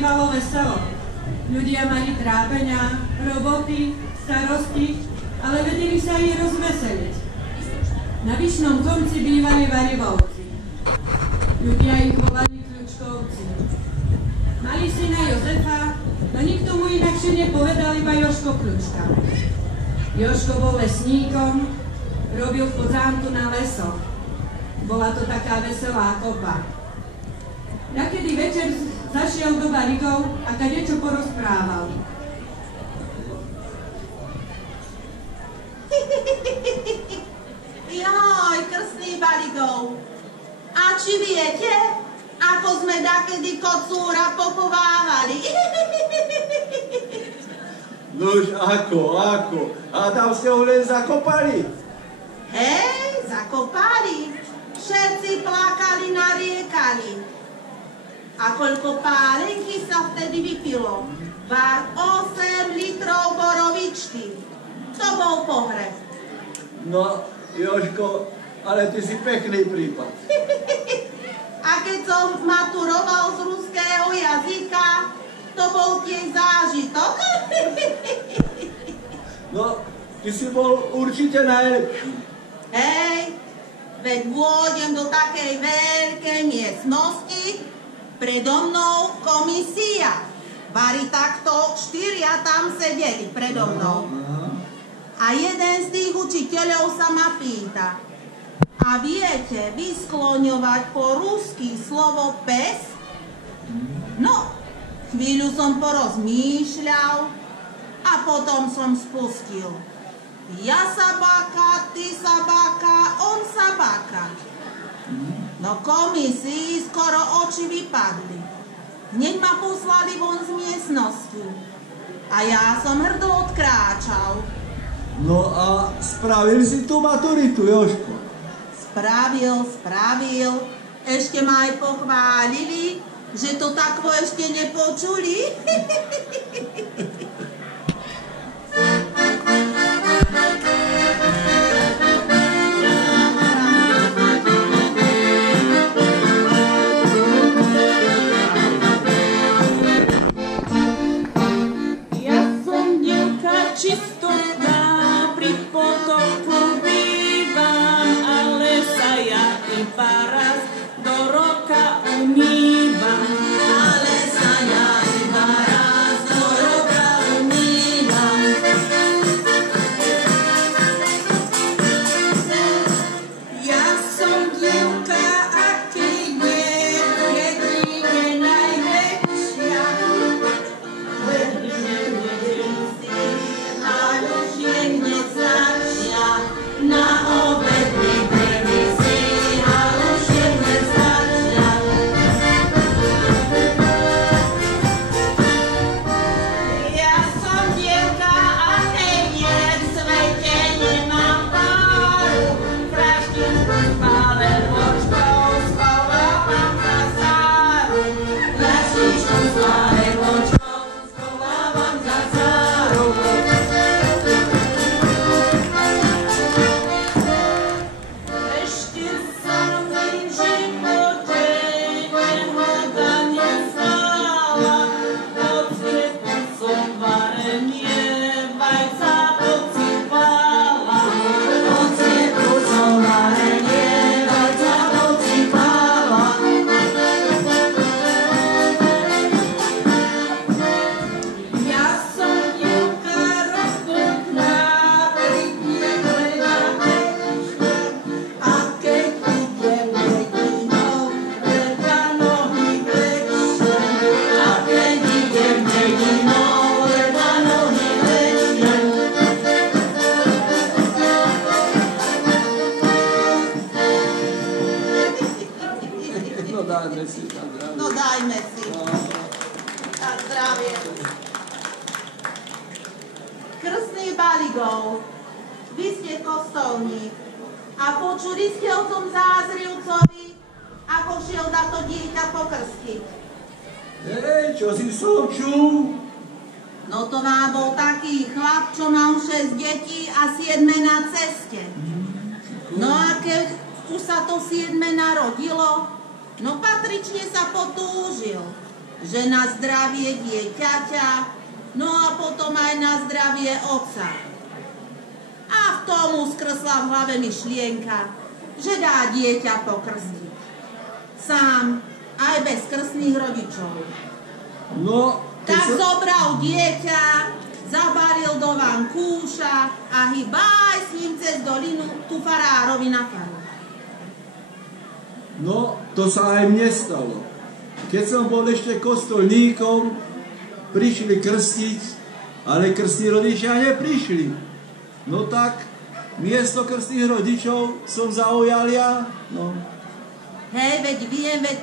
bývalo veselo. Ľudia mali trápenia, roboty, starosti, ale vedeli sa aj rozveseliť. Na vyšnom konci bývali Varivovci. Ľudia ich volali Kľučkovci. Mali syna Jozefa, no nikto mu inakšie nepovedal, iba Jožko Kľučka. Jožko bol lesníkom, robil v zámku na leso. Bola to taká veselá kopa. Nakedy večer zašiel do Barigov a kadečo porozprával. Joj, krstný Barigov. A či viete, ako sme dakedy kocúra pochovávali? Nož ako? A tam ste ho len zakopali? Hej, zakopali. Všetci plakali, nariekali. A koľko pálenky sa vtedy vypilo? Var 8 litrov borovičky. To bol pohreb. No, Jožko, ale ty si pekný prípad. A keď som maturoval z ruského jazyka, to bol tiež zážitok. No, ty si bol určite najlepší. Hej, veď vôjdem do takej veľkej miestnosti, predo mnou komisia. Bari takto 4 tam sedeli predo mnou. A jeden z tých učiteľov sa ma pýta: a viete vyskloňovať po rusky slovo pes? No, chvíľu som porozmýšľal, A potom som spustil. Ja sabáka, ty sabáka, on sabáka. No komisii skoro oči vypadli. Hneď ma poslali von z miestnosti. A ja som hrdo odkráčal. No a spravil si tú maturitu, Jožko? Spravil. Ešte ma aj pochválili, že to takvo ešte nepočuli. No dajme si. Na zdravie. Krstný Baligov, vy ste kostolník a počuli ste o tom zázrivcovi, ako šiel na to dieťa pokrstiť. Hej, čo si som čul? No to má bol taký chlap, čo mal 6 detí a 7 na ceste. No a keď už sa to 7 narodilo, no patrične sa potúžil, že na zdravie dieťaťa, no a potom aj na zdravie otca. A v tomu skrsla v hlave myšlienka, že dá dieťa pokrstiť. Sám, aj bez krstných rodičov. No, tak zobral dieťa, zabaril do vankúša a hýbaj s ním cez dolinu ku farárovi na faru. No, to sa aj mne stalo. Keď som bol ešte kostolníkom, prišli krstiť, ale krstní rodičia neprišli. No tak, miesto krstných rodičov som zaujal ja. No. Hej, veď viem, veď